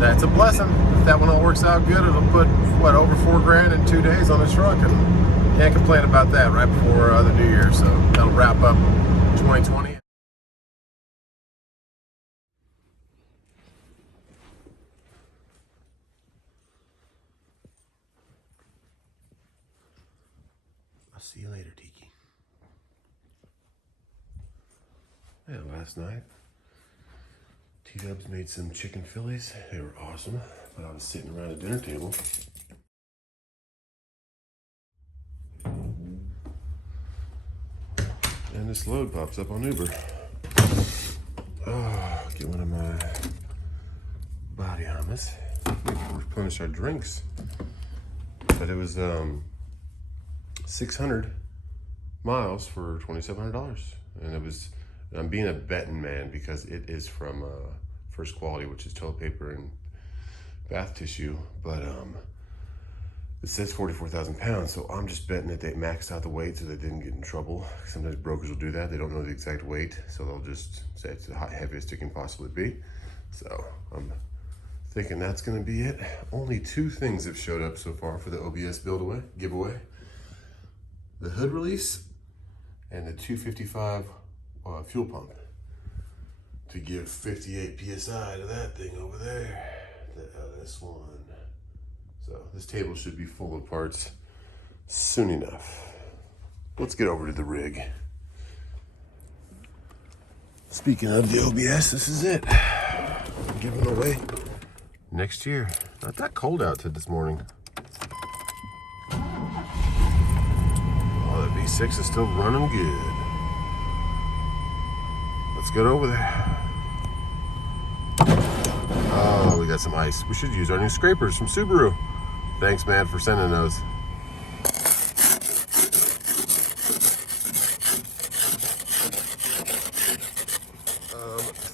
that's a blessing. If that one all works out good, it'll put, what, over $4 grand in 2 days on this truck, and can't complain about that right before the new year. So that'll wrap up 2020. I'll see you later, Tiki. Yeah, last night, T-Dubs made some chicken Phillies. They were awesome, but I was sitting around a dinner table. And this load pops up on Uber. Oh, get one of my body armors. We can replenish our drinks. But it was 600 miles for $2,700. And it was, I'm being a betting man because it is from First Quality, which is toilet paper and bath tissue. But it says 44,000 pounds, so I'm just betting that they maxed out the weight so they didn't get in trouble. Sometimes brokers will do that. They don't know the exact weight, so they'll just say it's the heaviest it can possibly be. So I'm thinking that's gonna be it. Only 2 things have showed up so far for the OBS giveaway. The hood release and the 255 fuel pump to give 58 PSI to that thing over there, the LS1. So this table should be full of parts soon enough. Let's get over to the rig. Speaking of the OBS, this is it. I'm giving away next year. Not that cold out this morning. Oh, the V6 is still running good. Let's get over there. Oh, we got some ice. We should use our new scrapers from Subaru. Thanks, man, for sending those.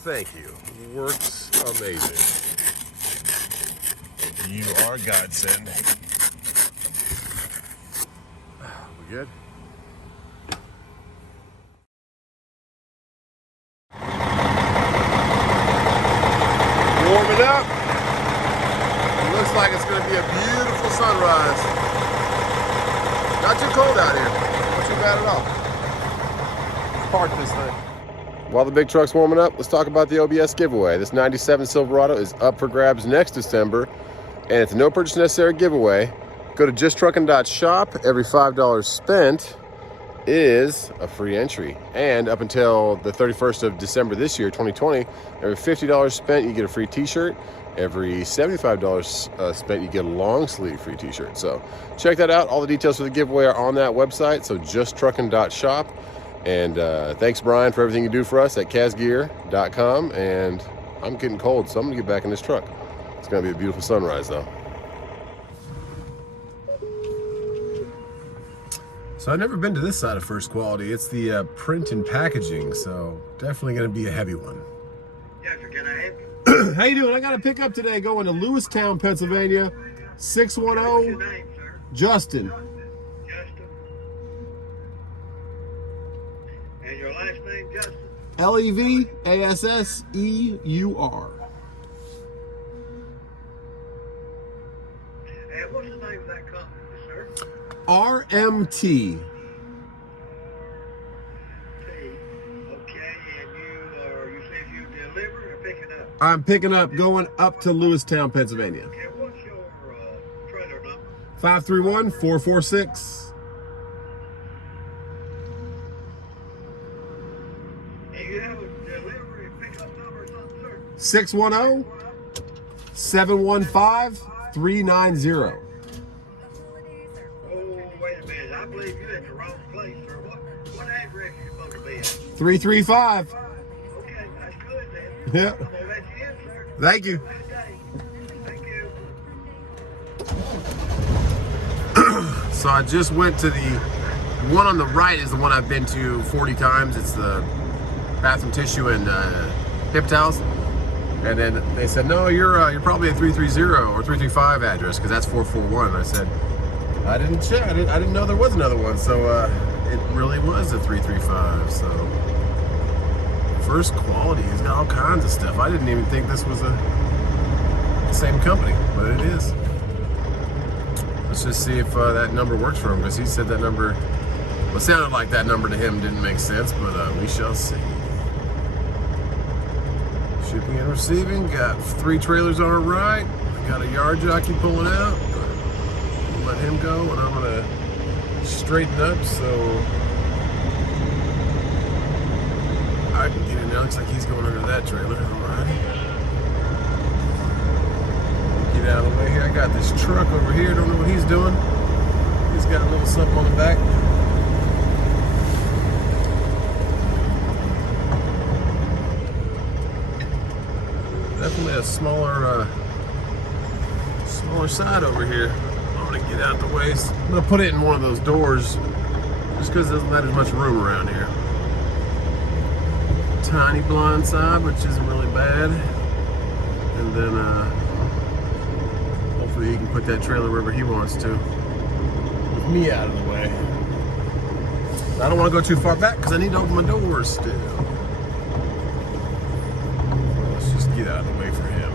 Thank you. Works amazing. You are a godsend. We good? Warm it up. It looks like it's going to be a beautiful sunrise. Not too cold out here. Not too bad at all. Let's park this thing. While the big truck's warming up, let's talk about the OBS giveaway. This 97 Silverado is up for grabs next December, and it's a no purchase necessary giveaway. Go to justtruckin.shop. Every $5 spent is a free entry. And up until the 31st of December this year, 2020, every $50 spent, you get a free t-shirt. Every $75 spent, you get a long sleeve free t-shirt. So check that out. All the details for the giveaway are on that website, so justtruckin.shop. And thanks, Brian, for everything you do for us at casgear.com. And I'm getting cold, so I'm gonna get back in this truck. It's gonna be a beautiful sunrise, though. So I've never been to this side of First Quality. It's the print and packaging, so definitely gonna be a heavy one. Yes, sir, can I help you? How you doing? I got a pickup today going to Lewistown, Pennsylvania, 610 What's your name, sir? Justin. Justin. And your last name, Justin? Levasseur. And what's the name of that company, sir? RMT. Okay, and you said you deliver or picking up? I'm picking up, going up to Lewistown, Pennsylvania. Okay, what's your trailer number? 531-446. And you have a delivery and pickup number or something, sir? 610-715-390. Oh, wait a minute. I believe you're at the wrong place, sir. What address are you supposed to be at? 335. Okay, that's good then. Yeah. I'm gonna let you in, sir. Thank you. Good day. Thank you. So I just went to the one on the right is the one I've been to 40 times. It's the bathroom tissue and hip towels. And then they said, no, you're probably at 330 or 335 address because that's 441. And I said, I didn't check. I didn't know there was another one. So it really was a 335. So First Quality has got all kinds of stuff. I didn't even think this was a same company, but it is. Let's just see if that number works for him, because he said that number, well, it sounded like that number to him didn't make sense, but we shall see. Shipping and receiving, got 3 trailers on our right. Got a yard jockey pulling out. We'll let him go, and I'm gonna straighten up so I can get in there. Looks like he's going under that trailer. Alrighty. Get out of the way here. I got this truck over here. Don't know what he's doing. He's got a little something on the back. Definitely a smaller side over here. I'm gonna get out the way. I'm gonna put it in one of those doors just because it doesn't have as much room around here. Tiny blind side, which isn't really bad. And then hopefully he can put that trailer wherever he wants to, with me out of the way. I don't want to go too far back because I need to open my doors still. Let's just get out of the way for him.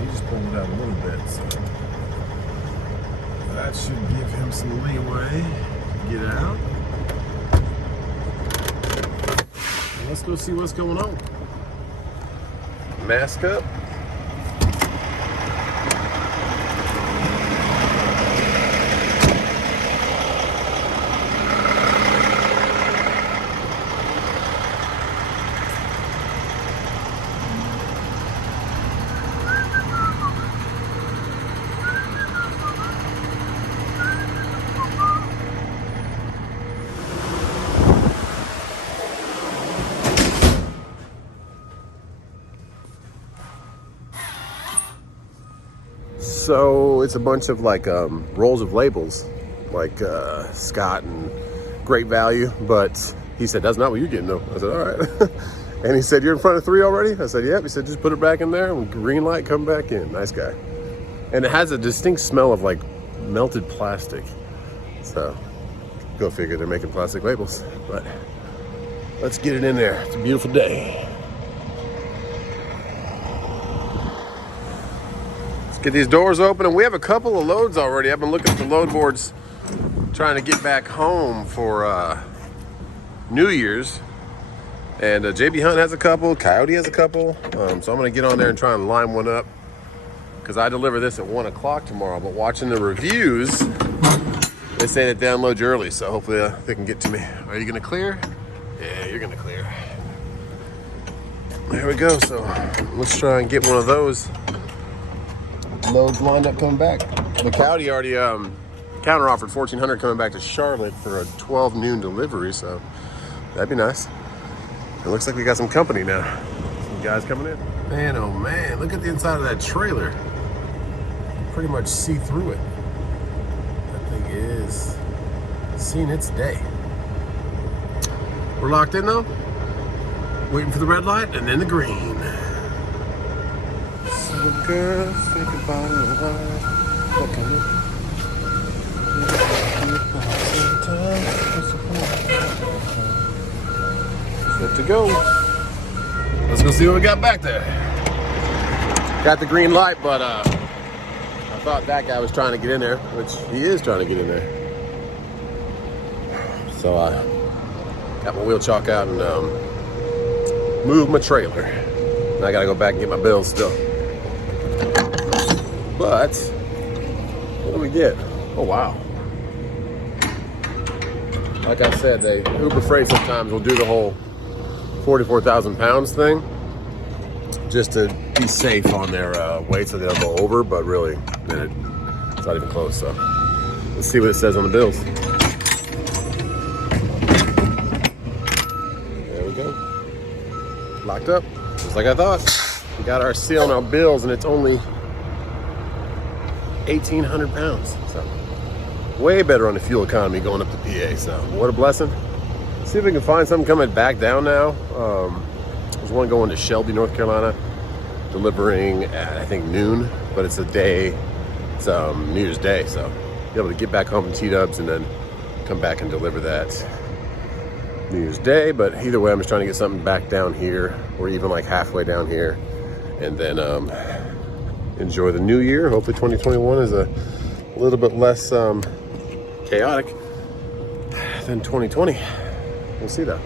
He just pulled it out a little bit, so that should give him some leeway to get out. Let's go see what's going on. Mask up. So it's a bunch of like rolls of labels, like Scott and Great Value, but he said, that's not what you're getting though. I said, all right. And he said, you're in front of 3 already? I said, yep. He said, just put it back in there and green light, come back in. Nice guy. And it has a distinct smell of like melted plastic. So go figure, they're making plastic labels, but let's get it in there. It's a beautiful day. Get these doors open, and we have a couple of loads already. I've been looking at the load boards, trying to get back home for New Year's. And JB Hunt has a couple, Coyote has a couple. So I'm gonna get on there and try and line one up, because I deliver this at 1 o'clock tomorrow. But watching the reviews, they say that they unload you early, so hopefully they can get to me. Are you gonna clear? Yeah, you're gonna clear. There we go. So let's try and get one of those loads lined up coming back. The Coyote already counter offered $1,400 coming back to Charlotte for a 12 noon delivery, so that'd be nice. It looks like we got some company now. Some guys coming in. Man, oh man, look at the inside of that trailer. You pretty much see through it. That thing is seen its day. We're locked in though. Waiting for the red light and then the green. So girls think about it a lot. Good to go. Let's go see what we got back there. Got the green light, but I thought that guy was trying to get in there, which he is trying to get in there. So I got my wheel chalk out and moved my trailer. And I gotta go back and get my bills still. But what do we get? Oh wow. Like I said, Uber Freight sometimes will do the whole 44,000 pounds thing just to be safe on their weight so they don't go over, but really, man, it's not even close. So let's see what it says on the bills. There we go. Locked up, just like I thought. We got our seal on our bills, and it's only 1,800 pounds. So way better on the fuel economy going up to PA. So what a blessing. See if we can find something coming back down now. There's one going to Shelby, North Carolina, delivering at I think noon, but it's a day. It's New Year's Day, so be able to get back home to T-Dubs and then come back and deliver that New Year's Day, but either way, I'm just trying to get something back down here, or even like halfway down here, and then enjoy the new year. Hopefully 2021 is a little bit less chaotic than 2020. We'll see though.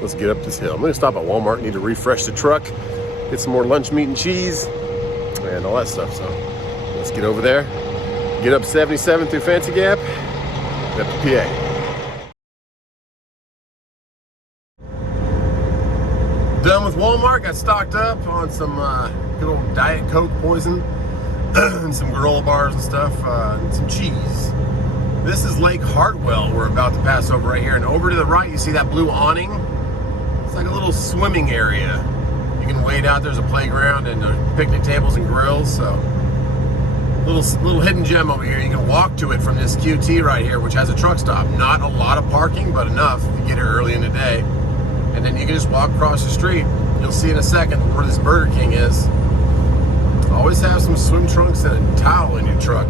Let's get up this hill. I'm gonna stop at Walmart, need to refresh the truck, get some more lunch meat and cheese, and all that stuff. So let's get over there, get up 77 through Fancy Gap, up to PA. Done with Walmart, got stocked up on some good old Diet Coke poison, and some granola bars and stuff, and some cheese. This is Lake Hartwell we're about to pass over right here, and over to the right you see that blue awning. It's like a little swimming area. You can wade out, there's a playground and picnic tables and grills, so little hidden gem over here. You can walk to it from this QT right here, which has a truck stop. Not a lot of parking, but enough if you get here early in the day. And then you can just walk across the street. You'll see in a second where this Burger King is. Always have some swim trunks and a towel in your truck,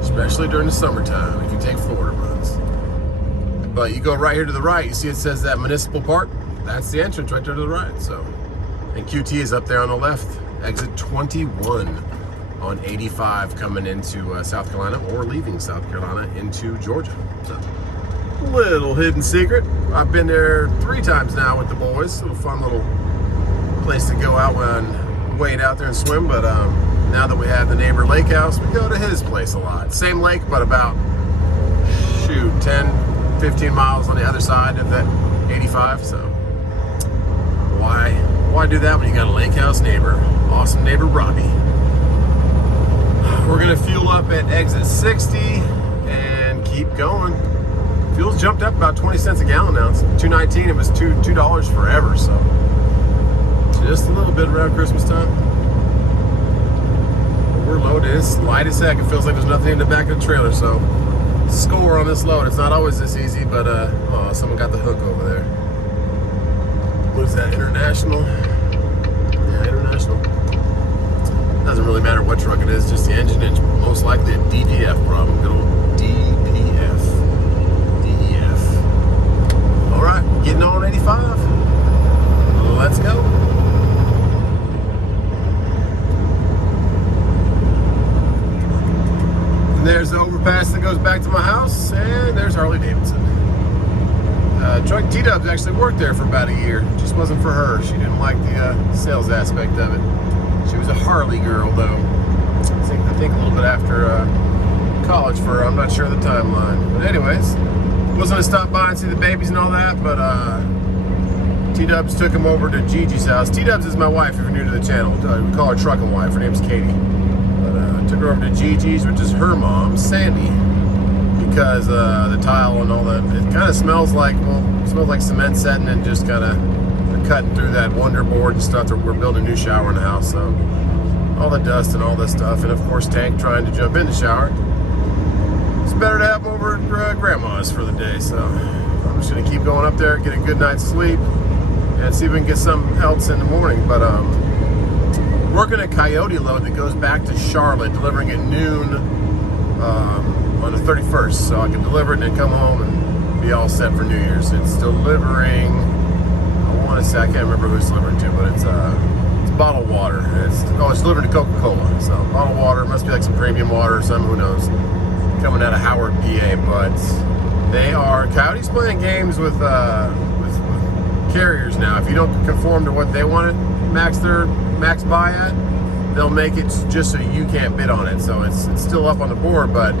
especially during the summertime if you take Florida runs. But you go right here to the right, you see it says that municipal park. That's the entrance right there to the right. So, and QT is up there on the left. Exit 21 on 85 coming into South Carolina, or leaving South Carolina into Georgia. So, little hidden secret. I've been there 3 times now with the boys. A fun little place to go out and wade out there and swim. But now that we have the neighbor lake house, we go to his place a lot. Same lake, but about 10, 15 miles on the other side of that 85. So why do that when you got a lake house neighbor? Awesome neighbor Robbie. We're gonna fuel up at exit 60 and keep going. Fuel's jumped up about 20 cents a gallon now. It's $2.19. It was $2 forever, so just a little bit around Christmas time. We're loaded. It's light as heck. It feels like there's nothing in the back of the trailer, so score on this load. It's not always this easy, but oh, someone got the hook over there. What is that, International? Yeah, International. Doesn't really matter what truck it is, just the engine. It's most likely a DPF problem. Good old DPF. All right, getting on 85. Let's go. And there's the overpass that goes back to my house, and there's Harley Davidson. Truck T-Dubs actually worked there for about a year. Just wasn't for her. She didn't like the sales aspect of it. She was a Harley girl, though. I think a little bit after college for her. I'm not sure of the timeline. But anyways, wasn't to stop by and see the babies and all that, but T-Dubs took him over to Gigi's house. T-Dubs is my wife, if you're new to the channel. We call her Truckin' Wife. Her name's Katie. But took her over to Gigi's, which is her mom, Sandy, because the tile and all that, it kind of smells like, well, it smells like cement setting and just kind of cutting through that Wonder Board and stuff. We're building a new shower in the house, so all the dust and all this stuff, and of course Tank trying to jump in the shower. It's better to have them over at Grandma's for the day, so I'm just gonna keep going up there, get a good night's sleep, and see if we can get something else in the morning. But working a Coyote load that goes back to Charlotte, delivering at noon on the 31st, so I can deliver it and then come home and be all set for New Year's. It's delivering, I want to say, I can't remember who it's delivering to, but it's bottled water. It's delivering to Coca-Cola, so bottled water, must be like some premium water or something, who knows, coming out of Howard, PA. But they are, Coyote's playing games with carriers now. If you don't conform to what they want to max buy at, they'll make it just so you can't bid on it. So it's still up on the board, but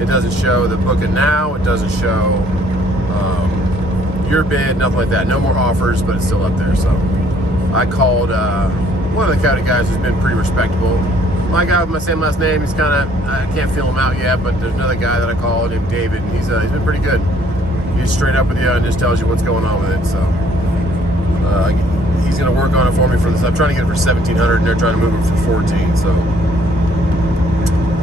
it doesn't show the booking now. It doesn't show your bid, nothing like that. No more offers, but it's still up there. So I called one of the Coyote guys who's been pretty respectable. My guy with my same last name, he's kind of, I can't feel him out yet, but there's another guy that I called named David, and he's been pretty good. He's straight up with you and just tells you what's going on with it. So he's going to work on it for me for this. I'm trying to get it for $1,700, and they're trying to move it for $14. So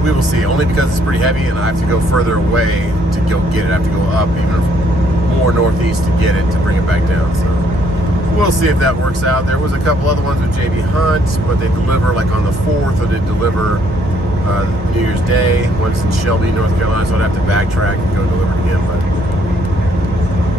we will see. Only because it's pretty heavy, and I have to go further away to go get it. I have to go up even more northeast to get it, to bring it back down. So we'll see if that works out. There was a couple other ones with JB Hunt, but they deliver like on the 4th, or they deliver New Year's Day. One's in Shelby, North Carolina, so I'd have to backtrack and go deliver it again. But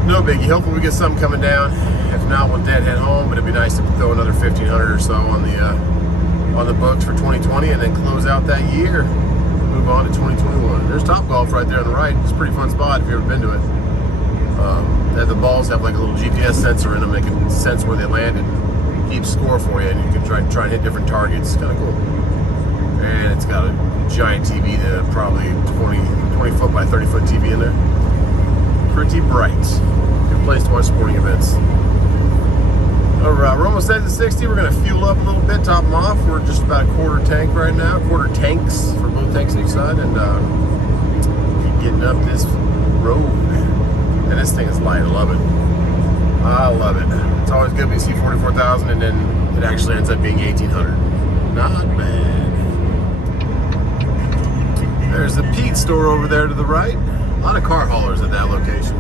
No biggie. Hopefully we get something coming down. If not, we'll head home. But it'd be nice to throw another 1,500 or so on the books for 2020, and then close out that year. Move on to 2021. There's Topgolf right there on the right. It's a pretty fun spot if you've ever been to it. The balls have like a little GPS sensor in them. They can sense where they land and keep score for you, and you can try and hit different targets. It's kind of cool. And it's got a giant TV, probably 20 foot by 30 foot TV in there. Pretty bright. Good place to watch sporting events. Alright, we're almost at the 60. We're going to fuel up a little bit, top them off. We're just about a quarter tank right now. Quarter tanks for both tanks on each side. And keep getting up this road. And this thing is light. I love it. I love it. It's always good when you see 44,000 and then it actually ends up being 1,800. Not bad. There's the Pete store over there to the right. A lot of car haulers at that location.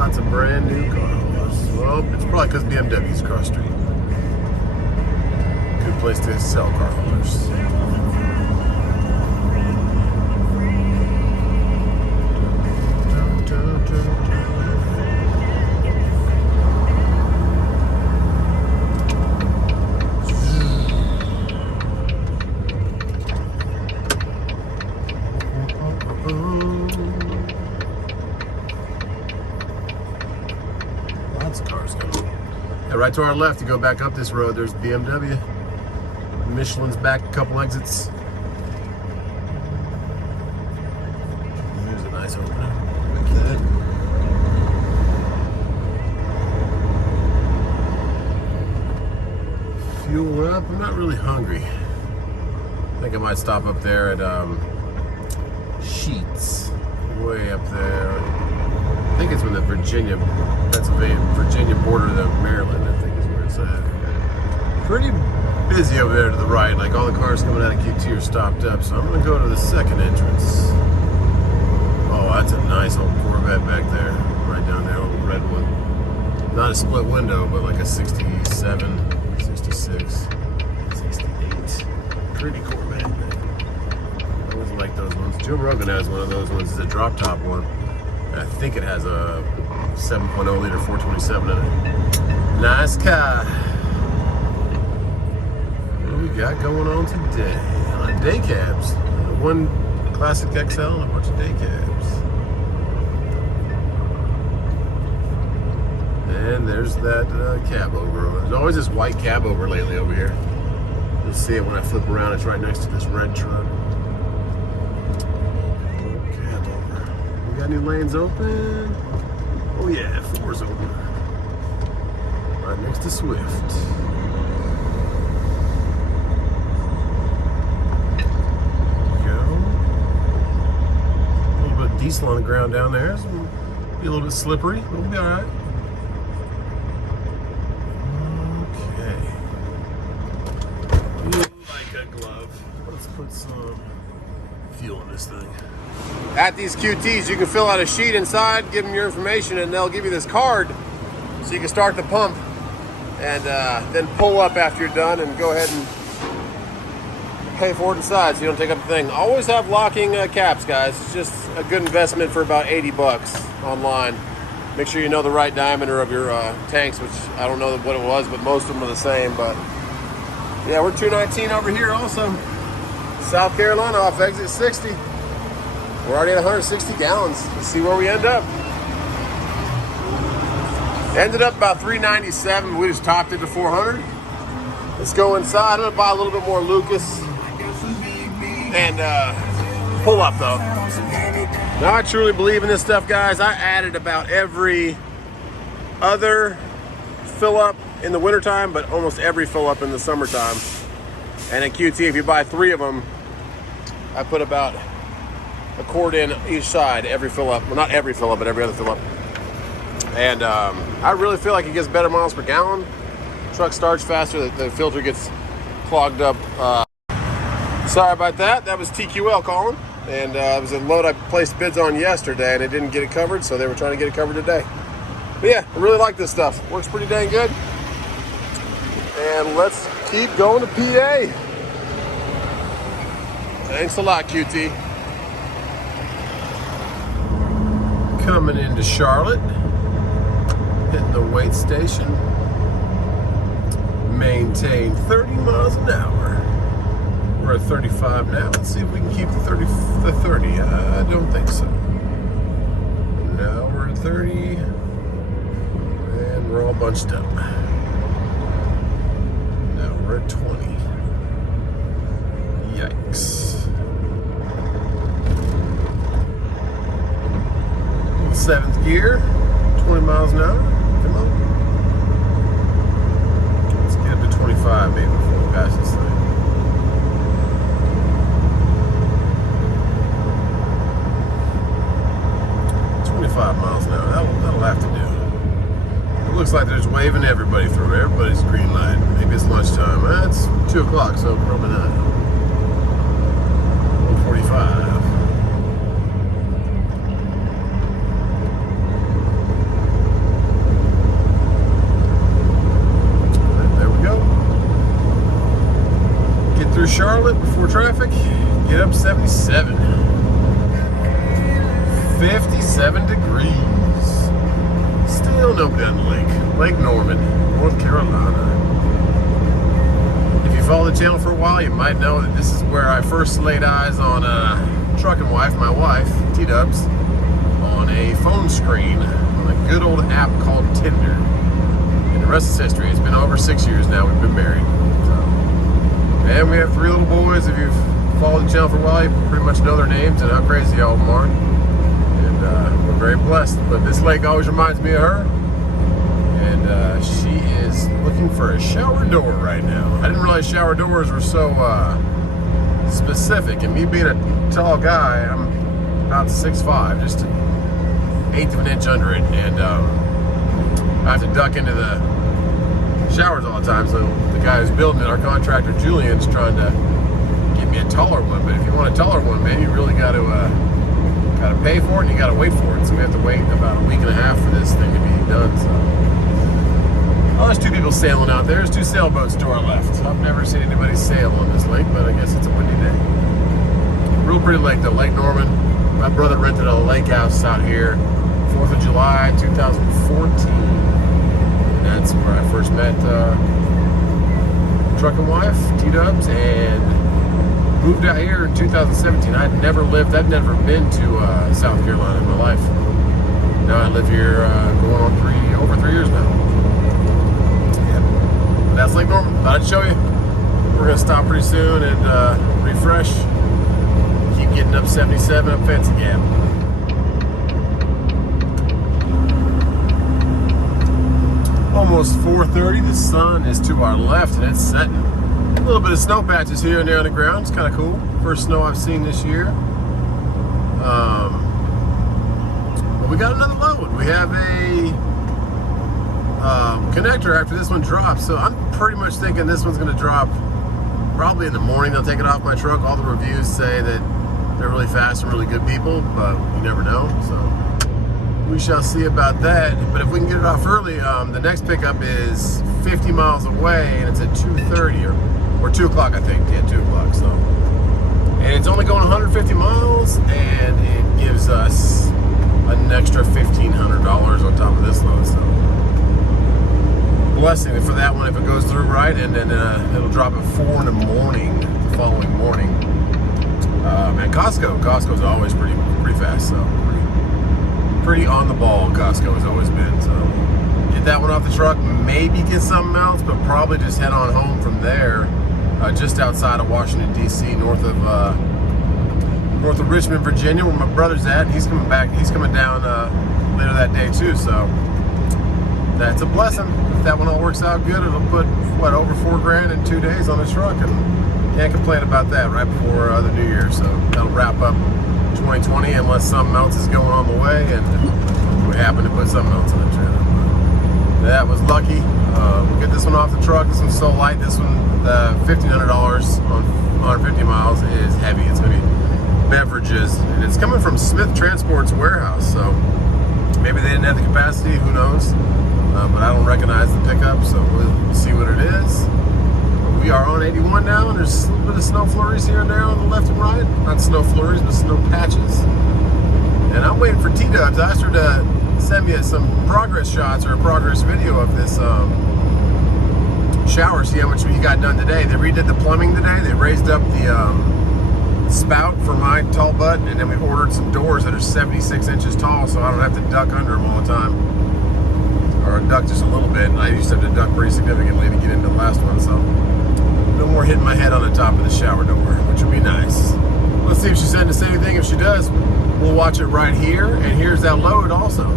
Lots of brand new car haulers. Well, it's probably because BMW's across the street. Good place to sell car haulers. Right to our left, you go back up this road, there's BMW. Michelin's back a couple exits. There's a nice opening. Look at that. Fuel up. I'm not really hungry. I think I might stop up there at Sheets. Way up there. I think it's when the Pennsylvania border to Maryland, I think is where it's at. Pretty busy over there to the right. Like all the cars coming out of Q2 are stopped up. So I'm going to go to the second entrance. Oh, that's a nice old Corvette back there. Right down there, old red one. Not a split window, but like a 67, 66, 68. Pretty Corvette. I always like those ones. Joe Rogan has one of those ones. It's a drop top one. I think it has a 7.0 liter 427 in it. Nice car. What do we got going on today? Day cabs. One classic XL and a bunch of day cabs. And there's that cab over. There's always this white cab over lately over here. You'll see it when I flip around. It's right next to this red truck. Got new lanes open. Oh yeah, 4's open. Right next to Swift. Go. A little bit of diesel on the ground down there. So it'll be a little bit slippery, but we'll be alright. Okay. Like a glove. Let's put some fuel in this thing. At these QTs, you can fill out a sheet inside, give them your information, and they'll give you this card so you can start the pump and then pull up after you're done and go ahead and pay for it inside so you don't take up the thing. Always have locking caps, guys. It's just a good investment for about 80 bucks online. Make sure you know the right diameter of your tanks, which I don't know what it was, but most of them are the same. But yeah, we're 219 over here also. South Carolina off exit 60. We're already at 160 gallons. Let's see where we end up. Ended up about 397. We just topped it to 400. Let's go inside. I'm gonna buy a little bit more Lucas and pull up though. Now I truly believe in this stuff, guys. I added about every other fill up in the wintertime, but almost every fill up in the summertime. And at QT, if you buy 3 of them, I put about a quart in each side, every fill up. Well, not every fill up, but every other fill up. And I really feel like it gets better miles per gallon. Truck starts faster, the filter gets clogged up. Sorry about that. That was TQL calling. And it was a load I placed bids on yesterday, and I didn't get it covered, so they were trying to get it covered today. But yeah, I really like this stuff. Works pretty dang good. And let's keep going to PA. Thanks a lot, QT. Coming into Charlotte. weight station. Maintain 30 miles an hour. We're at 35 now. Let's see if we can keep the 30. I don't think so. Now we're at 30, and we're all bunched up. Now we're at 20. Yikes. 7th gear, 20 miles an hour. Come on. Let's get up to 25 maybe before we pass this thing. 25 miles an hour. That'll have to do. It looks like there's waving everybody through. Everybody's green light. Maybe it's lunchtime. It's 2 o'clock, so probably not. 1:45. Through Charlotte before traffic, get up 77. 57 degrees. Still no gun lake. Lake Norman, North Carolina. If you follow the channel for a while, you might know that this is where I first laid eyes on Truckin' Wife, my wife, T-Dubs, on a phone screen on a good old app called Tinder. And the rest is history. It's been over 6 years now we've been married. And we have 3 little boys. If you've followed the channel for a while, you pretty much know their names and how crazy all of them are. And we're very blessed. But this lake always reminds me of her. And she is looking for a shower door right now. I didn't realize shower doors were so specific. And me being a tall guy, I'm about 6'5", just an 1/8 of an inch under it. And I have to duck into the showers all the time, so the guy who's building it, our contractor Julian's trying to get me a taller one. But if you want a taller one, man, you really got to pay for it and you got to wait for it. So we have to wait about a week and a half for this thing to be done. So, oh, there's 2 people sailing out there. There's 2 sailboats to our left. I've never seen anybody sail on this lake, but I guess it's a windy day. Real pretty lake though, Lake Norman. My brother rented a lake house out here, 4th of July, 2014. That's where I first met Truckin' Wife, T-Dubs, and moved out here in 2017. I'd never been to South Carolina in my life. Now I live here going on over 3 years now. Yep. That's Lake Norman. Thought I'd show you. We're going to stop pretty soon and refresh. Keep getting up 77 up Fancy Gap. Almost 4:30, the sun is to our left and it's setting. A little bit of snow patches here and there on the ground. It's kind of cool. First snow I've seen this year. But we got another load. We have a connector after this one drops. So I'm pretty much thinking this one's going to drop probably in the morning. They'll take it off my truck. All the reviews say that they're really fast and really good people, but you never know. So we shall see about that. But if we can get it off early, the next pickup is 50 miles away and it's at 2:30 or 2 o'clock, I think. Yeah, 2 o'clock. So, and it's only going 150 miles and it gives us an extra $1,500 on top of this load. So, blessing for that one if it goes through right, and then it'll drop at 4 in the morning, the following morning. And Costco's always pretty fast. So. Pretty on the ball, Costco has always been. So get that one off the truck, maybe get something else, but probably just head on home from there, just outside of Washington D.C., north of Richmond, Virginia, where my brother's at. He's coming back. He's coming down later that day too. So that's a blessing. If that one all works out good, it'll put over $4 grand in 2 days on the truck, and can't complain about that. Right before the new year, so that'll wrap up 2020 unless something else is going on the way and we happen to put something else in the trailer. That was lucky. We'll get this one off the truck. This one's so light. This one, $1,500 on 150 miles is heavy. It's going to be beverages, and it's coming from Smith Transport's warehouse, so maybe they didn't have the capacity, who knows, but I don't recognize the pickup, so we'll see what it is. We are on 81 now, and there's a little bit of snow flurries here and there on the left and right. Not snow flurries, but snow patches. And I'm waiting for T-Dubs. I asked her to send me some progress shots or a progress video of this shower, see how much we got done today. They redid the plumbing today. They raised up the spout for my tall butt, and then we ordered some doors that are 76 inches tall, so I don't have to duck under them all the time, or duck just a little bit. I used to have to duck pretty significantly to get into the last one, so no more hitting my head on the top of the shower door, which would be nice. Let's see if she sends us anything. If she does, we'll watch it right here, and here's that load also.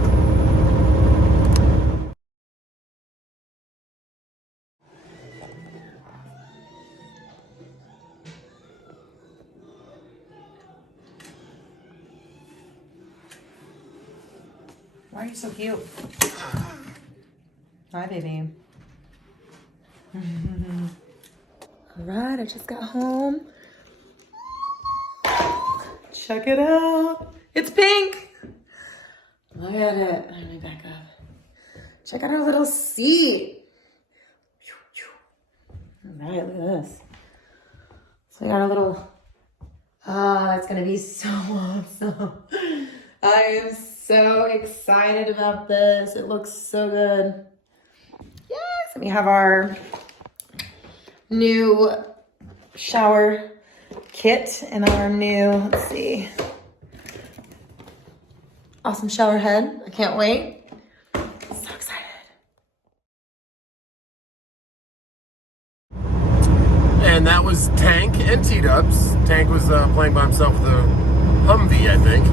Why are you so cute? Hi, baby. Alright, I just got home. Check it out. It's pink. Look at it. Let me back up. Check out our little seat. Alright, look at this. So we got our little... it's gonna be so awesome. I am so excited about this. It looks so good. Yes, and we have our new shower kit and our new, let's see, awesome shower head. I can't wait. So excited. And that was Tank and T-Dubs. Tank was playing by himself with a Humvee, I think.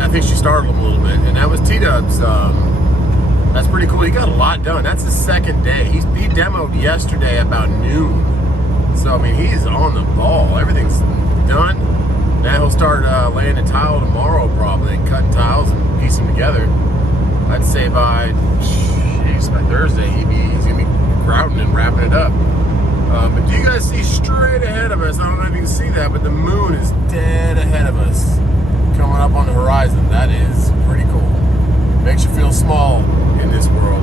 I think she startled him a little bit. And that was T-Dubs. That's pretty cool. He got a lot done. That's the second day. He demoed yesterday about noon. So, I mean, he's on the ball. Everything's done. Now he'll start laying a tile tomorrow probably, and cutting tiles and piecing them together. I'd say by Thursday he's going to be grouting and wrapping it up. But do you guys see straight ahead of us? I don't know if you can see that, but the moon is dead ahead of us, coming up on the horizon. That is pretty cool. Makes you feel small in this world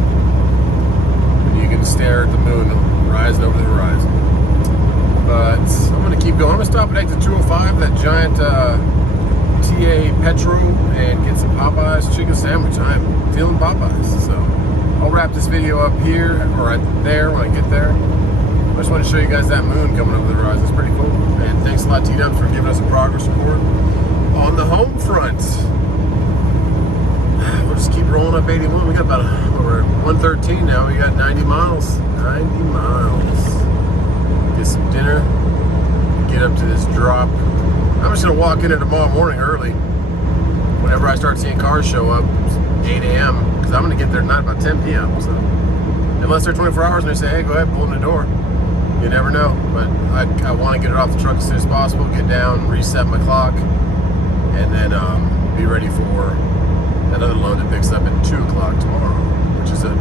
when you can stare at the moon rising over the horizon. But I'm going to keep going. I'm going to stop at exit 205, that giant TA Petro, and get some Popeyes chicken sandwich. I'm feeling Popeyes. So I'll wrap this video up here, or right there when I get there. I just want to show you guys that moon coming over the horizon. It's pretty cool. And thanks a lot, T-Dubs, for giving us a progress report on the home front. We'll just keep rolling up 81. We got about, we're at 113 now. We got 90 miles. 90 miles. Get some dinner. Get up to this drop. I'm just going to walk in there tomorrow morning early. Whenever I start seeing cars show up, 8 a.m. Because I'm going to get there not about 10 p.m. So unless they're 24 hours and they say, hey, go ahead, pull in the door. You never know. But I want to get it off the truck as soon as possible. Get down, reset my clock, and then be ready for that other load that picks up at 2 o'clock tomorrow, which is an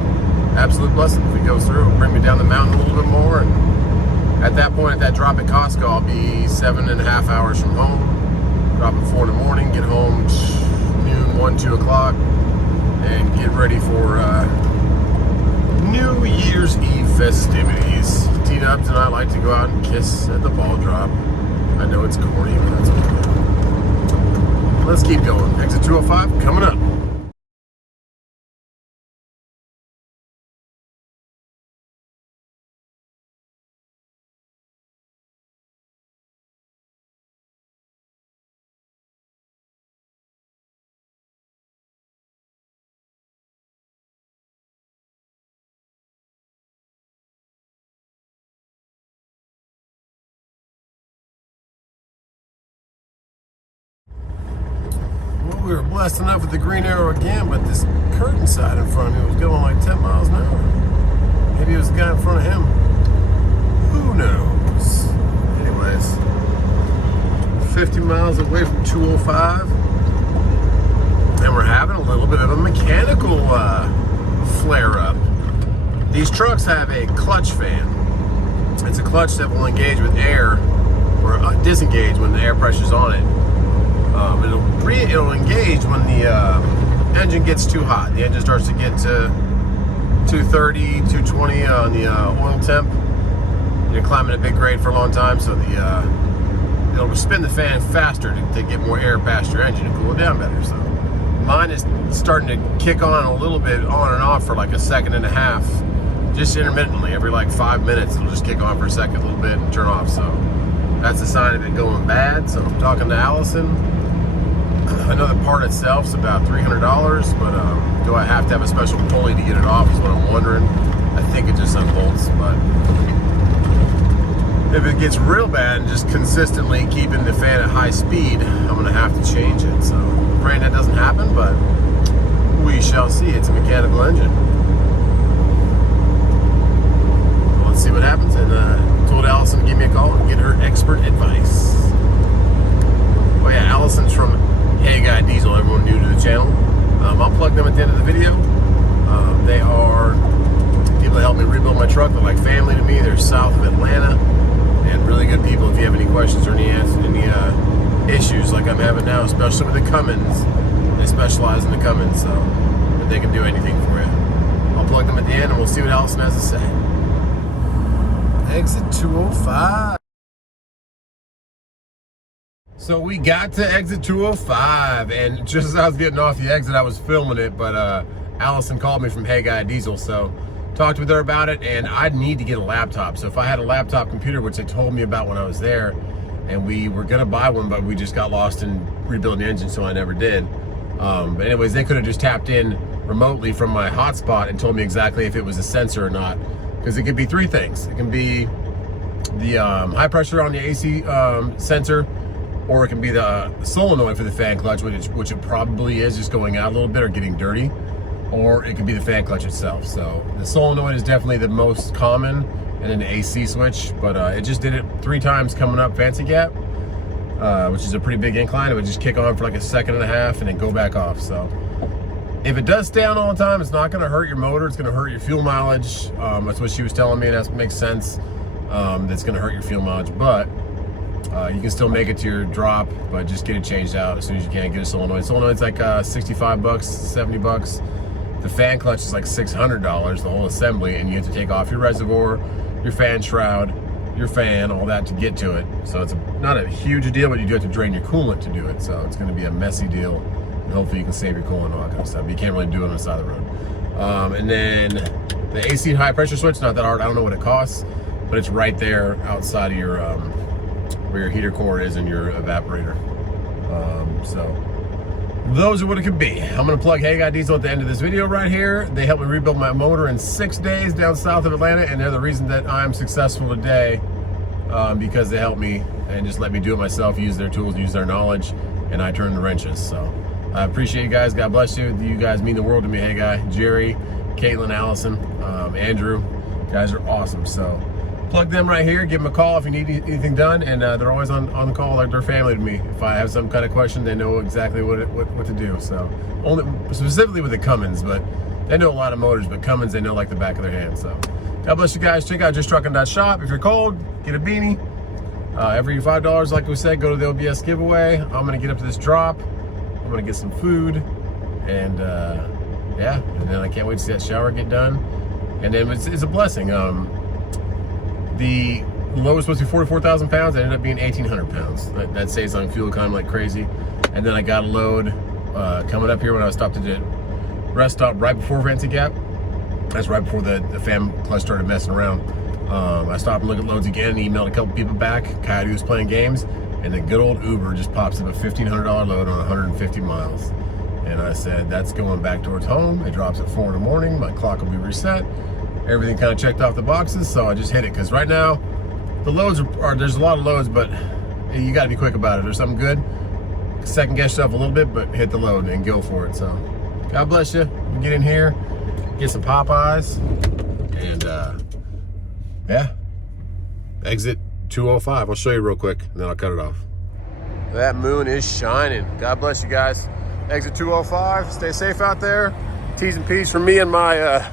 absolute blessing. If it goes through, it'll bring me down the mountain a little bit more, and at that point, at that drop at Costco, I'll be 7.5 hours from home. Drop at 4 in the morning, get home noon, 1, 2 o'clock, and get ready for New Year's Eve festivities. T-Dubs and I like to go out and kiss at the ball drop. I know it's corny, but that's okay. Let's keep going. Exit 205 coming up. We were blessed enough with the green arrow again, but this curtain side in front of me was going like 10 miles an hour. Maybe it was the guy in front of him. Who knows? Anyways, 50 miles away from 205, and we're having a little bit of a mechanical flare-up. These trucks have a clutch fan. It's a clutch that will engage with air, or disengage when the air pressure's on it. It'll engage when the engine gets too hot. The engine starts to get to 230, 220 on the oil temp. You're climbing a big grade for a long time, so it'll spin the fan faster to get more air past your engine and cool it down better. So Mine is starting to kick on a little bit on and off for like a second and a half, just intermittently. Every like 5 minutes, it'll just kick on for a second, a little bit, and turn off. So that's a sign of it going bad. So I'm talking to Allison. I know the part itself is about $300, but do I have to have a special pulley to get it off is what I'm wondering. I think it just unbolts, but if it gets real bad and just consistently keeping the fan at high speed, I'm gonna have to change it. So praying that doesn't happen, but we shall see. It's a mechanical engine. So let's see what happens, and told Allison to give me a call and get her expert advice. Oh yeah, Allison's from Hey Guy Diesel, everyone new to the channel. I'll plug them at the end of the video. They are people that help me rebuild my truck. They're like family to me. They're south of Atlanta and really good people. If you have any questions or any issues like I'm having now, especially with the Cummins, they specialize in the Cummins, so they can do anything for you. I'll plug them at the end and we'll see what Allison has to say. Exit 205. So we got to exit 205, and just as I was getting off the exit, I was filming it, but Allison called me from Hey Guy Diesel, so talked with her about it, and I'd need to get a laptop. So if I had a laptop computer, which they told me about when I was there, and we were gonna buy one, but we just got lost in rebuilding the engine, so I never did. But anyways, they could have just tapped in remotely from my hotspot and told me exactly if it was a sensor or not, because it could be three things. It can be the high pressure on the AC sensor, or it can be the solenoid for the fan clutch, which it probably is, just going out a little bit or getting dirty, or it could be the fan clutch itself. So the solenoid is definitely the most common, and then the AC switch, but it just did it 3 times coming up Fancy Gap, which is a pretty big incline. It would just kick on for like a second and a half and then go back off. So if it does stay on all the time, it's not gonna hurt your motor, it's gonna hurt your fuel mileage. That's what she was telling me, and that makes sense. That's gonna hurt your fuel mileage, but you can still make it to your drop, but just get it changed out as soon as you can. Get a solenoid. Solenoid's like 65 bucks, 70 bucks. The fan clutch is like $600, the whole assembly, and you have to take off your reservoir, your fan shroud, your fan, all that to get to it. So it's not a huge deal, but you do have to drain your coolant to do it. So it's gonna be a messy deal, and hopefully you can save your coolant and all that kind of stuff. But you can't really do it on the side of the road. And then the AC high pressure switch, not that hard. I don't know what it costs, but it's right there outside of your where your heater core is and your evaporator. So those are what it could be. I'm gonna plug Hey Guy Diesel at the end of this video right here. They helped me rebuild my motor in 6 days down south of Atlanta, and they're the reason that I'm successful today, because they helped me and just let me do it myself, use their tools, use their knowledge, and I turn the wrenches. So I appreciate you guys. God bless you. You guys mean the world to me. Hey Guy, Jerry, Caitlin, Allison, Andrew, you guys are awesome. So plug them right here, give them a call if you need anything done, and they're always on the call like they're family to me. If I have some kind of question, they know exactly what to do. So only specifically with the Cummins, but they know a lot of motors, but Cummins they know like the back of their hand. So God bless you guys. Check out justtruckin.shop. If you're cold, get a beanie. Every $5, like we said, go to the OBS giveaway. I'm gonna get up to this drop. I'm gonna get some food, and yeah, and then I can't wait to see that shower get done. And then it's a blessing. The load was supposed to be 44,000 pounds. It ended up being 1,800 pounds. That saves on fuel economy like crazy. And then I got a load coming up here when I stopped at the rest stop right before Fancy Gap. That's right before the fan clutch started messing around. I stopped and looked at loads again and emailed a couple people back. Coyote was playing games, and the good old Uber just pops up a $1,500 load on 150 miles. And I said, that's going back towards home. It drops at 4 in the morning. My clock will be reset. Everything kind of checked off the boxes, so I just hit it, because right now the loads are there's a lot of loads, but you got to be quick about it. There's something good, second guess yourself a little bit, but hit the load and go for it. So God bless you. We get in here, get some Popeyes, and yeah, exit 205. I'll show you real quick and then I'll cut it off. That moon is shining. God bless you guys. Exit 205. Stay safe out there. T's and P's from me and my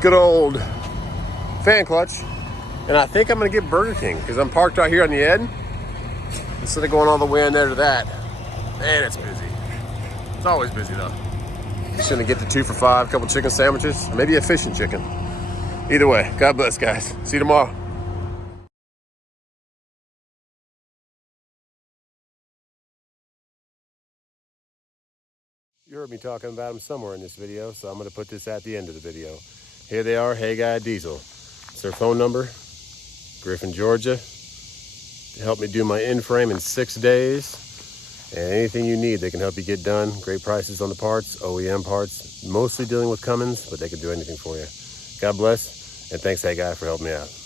good old fan clutch. And I think I'm gonna get Burger King, because I'm parked out here on the end instead of going all the way in there to that. Man, it's busy. It's always busy though. Just gonna get the 2 for $5, couple chicken sandwiches, maybe a fish and chicken. Either way, God bless guys. See you tomorrow. heard me talking about them somewhere in this video, so I'm going to put this at the end of the video. Here they are, Hey Guy Diesel. It's their phone number, Griffin, Georgia. They helped me do my in-frame in 6 days. And anything you need, they can help you get done. Great prices on the parts, OEM parts. Mostly dealing with Cummins, but they can do anything for you. God bless, and thanks, Hey Guy, for helping me out.